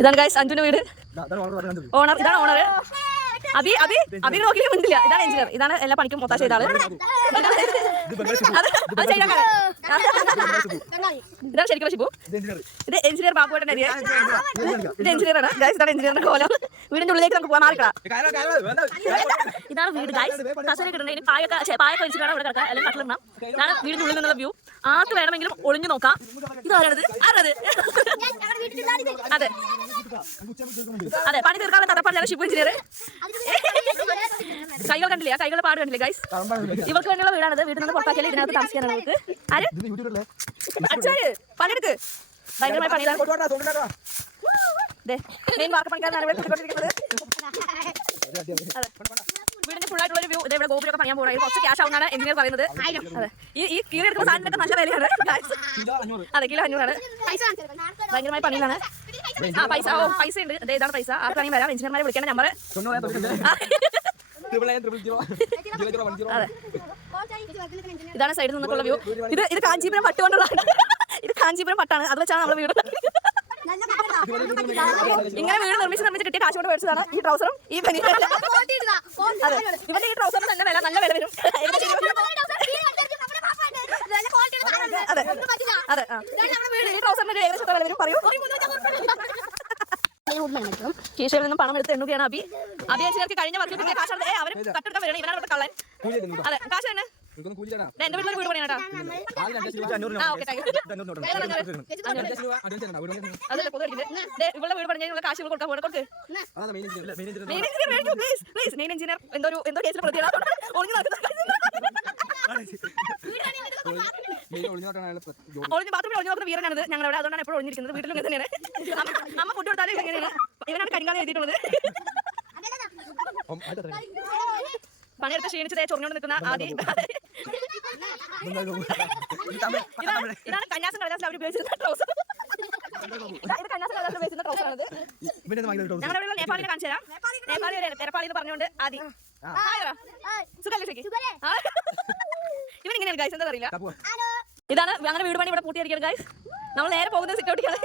ഇതാണ് ഗൈസ് അഞ്ജുവിന്റെ വീട്. ഓണർ ഇതാണ് ഓണർ. അഭി നോക്കി മിണ്ടില്ല. ഇതാണ് എഞ്ചിനീയർ. ഇതാണ് എല്ലാ പണിക്കും മൊത്താശ ചെയ്ത ആള്. ഇതാണ് ശരിക്കും ഷിബു. ഇത് എഞ്ചിനീയർ ബാബുവേട്ടൻ ഏരിയ. ഇത് എഞ്ചിനീയർ ആണ് ഗൈസ്. ഇതാണ് എഞ്ചിനീയറിന്റെ കോലം. വീടിന്റെ ഉള്ളിലേക്ക് നമുക്ക് പോകാൻ മാറിക്കളാം. ഇതാണ് വീട് ഗൈസ്. കസേര കിടന്നതിന് പായൊക്കെ വെച്ചിട്ടാണ് ഇവിടെ കിടക്കുക. അല്ലെങ്കിൽ കട്ടിലിടണം. ഇതാണ് വീടിന്റെ ഉള്ളിൽ നിന്നുള്ള വ്യൂ. ആർക്ക് വേണമെങ്കിലും ഒളിഞ്ഞു നോക്കാം. ഇതാരത് ആരത്? അതെ അതെ, പണി തീർക്കാനുള്ള തടപ്പാടിലാണ് ഷിബു എഞ്ചിനീയർ. കൈകൾ കണ്ടില്ലേ? കൈകളുടെ പാട് കണ്ടില്ലേ ഗൈസ്? ഇവർക്ക് വേണ്ടിയുള്ള വീടാണിത്. വീട്ടിൽ നിന്ന് പുറത്താക്കിയാൽ ഇതിനകത്ത് താമസിക്കാനാണ് നമുക്ക്. ആര് അച്ഛാര് പണിയെടുക്ക്. ഭയങ്കരമായ പണിയിലാണ്. മെയിൻ വാർക്ക പണിക്കാരനാണ് ഇവിടെ കൂട്ടിക്കൊണ്ടിരിക്കുന്നത്. അതെ, വീടിന്റെ ഫുൾ ആയിട്ടുള്ള വ്യൂ. ഇവിടെ ഗോപുരമൊക്കെ പണിയാൻ പോകുന്നത് കുറച്ച് ക്യാഷ് ആവുന്നതാണ് എഞ്ചിനീയർ പറയുന്നത്. അതെ, ഈ കീറി എടുക്കുന്ന സാധനത്തിനൊക്കെ നല്ല വിലയാണ്. അതെ, കിലോ 500 ആണ്. ഭയങ്കരമായ പണിയിലാണ്. പൈസ ഉണ്ട്. ഇതാണ് പൈസ. ആർക്കാണെങ്കിൽ വരാം. എഞ്ചിനീയർമാരെ വിളിക്കേണ്ട നമ്പർ. അതെ, ഇതാണ് സൈഡിൽ നിന്നുള്ള വ്യൂ. ഇത് കാഞ്ചീപുരം പട്ട് കൊണ്ടുള്ളതാണ്. ഇത് കാഞ്ചീപുരം പട്ടാണ്. അത് വെച്ചാണ് നമ്മുടെ വീട്. ഇങ്ങനെ വീട് നിർമ്മിച്ച് കിട്ടിയ കാശ് കൊണ്ട് മേടിച്ചതാണ് ഈ ട്രൗസറും ഈ പനി. അതെ, ഇവന്റെ ഈ ട്രൗസറിന് നല്ല വില വരും. അതെ അതെ, ഈ ട്രൗസറിന് ഏകദേശം വില വരും. പറയൂ. കീശയിൽ നിന്നും പണം എടുത്ത് എണ്ണുകയാണ് അബി. എഞ്ചിനീയർക്ക് കഴിഞ്ഞ വർക്കിൽ കിട്ടിയ കാശ് അവർ കട്ടെടുക്കാൻ വരണം. ഇവനാണ് ഇവിടെ കള്ളൻ. അതെ, കാശ് തന്നെ എന്റെ വീട്ടിലൊരു വീട് പണിയാണ്. അതല്ല പൊതു ഇവിടെ വീട് പണിഞ്ഞ കാശ് കൊടുക്കാൻ പോകണം. കൊടുക്ക്. മെയിൻ എഞ്ചിനീയർ എന്തോ കേസിൽ പ്രതിയാണ്. ഒളിഞ്ഞ് ബാത്റൂമിൽ ഒളിഞ്ഞു നോക്കുന്ന വീരനാണിത് ഞങ്ങളവിടെ. അതുകൊണ്ടാണ് എപ്പോഴും ഒളിഞ്ഞിരിക്കുന്നത്. വീട്ടിലും ഇങ്ങനെ തന്നെയാണ്. അമ്മ ഫുഡ് കൊടുത്താലും ഇങ്ങനെയാണ്. ഇവനാണ് കരിങ്കാലം എഴുതിയിട്ടുള്ളത്. പണിയെടുത്ത് ക്ഷീണിച്ചതേ ചൊറിഞ്ഞോണ്ട് നിൽക്കുന്ന ആദ്യം. ഇതാണ് കന്യാസം കളയാസിൽ അവർ ഉപയോഗിച്ചിരുന്ന ട്രൗസർ. ഇത് കന്യാസം കളയാസിൽ ഉപയോഗിച്ചിരുന്ന ട്രൗസറാണിത്. ഞങ്ങളുടെ നേപ്പാളിനെ കാണിച്ചു തരാം. നേപ്പാളി എന്ന് പറഞ്ഞുകൊണ്ട് ആദ്യം ഇവനിങ്ങനെയാണ് ഗൈസ്. എന്താ അറിയില്ല. ഇതാണ് അങ്ങനെ വീട് പണി ഇവിടെ പൂർത്തിയായിരിക്കുന്നത് ഗൈസ്. നമ്മൾ നേരെ പോകുന്നത് സിറ്റൗട്ടിക്കാണ്.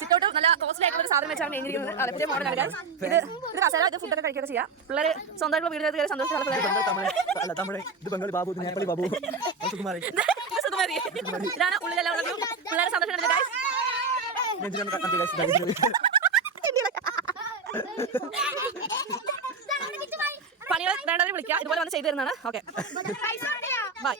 സിറ്റൗട്ട് നല്ല കോസ്റ്റ്ലി ആയിട്ടുള്ള ഒരു സാധനം വെച്ചാണ് എഴുതിയിരിക്കുന്നത്. അതെ, പുതിയ മോഡലാണ് ഗൈസ്. ഇത് കസേര. ഇത് ഫുഡൊക്കെ കഴിക്കുകയൊക്കെ ചെയ്യാം. പിള്ളേർ സ്വന്തമായിട്ടുള്ള വീടിനകത്ത് കയറി സന്തോഷമുള്ള പിള്ളേർ. സുകുമാരി. ഇതാണ് ഉള്ളിലെല്ലാം ഉള്ള വ്യൂ. പിള്ളേരെ സന്തോഷം കണ്ടില്ല ഗൈസ്. പണികൾ വേണ്ടവരെ വിളിക്കുക. ഇതുപോലെ വന്ന് ചെയ്തു തരുന്നതാണ്. Okay, by.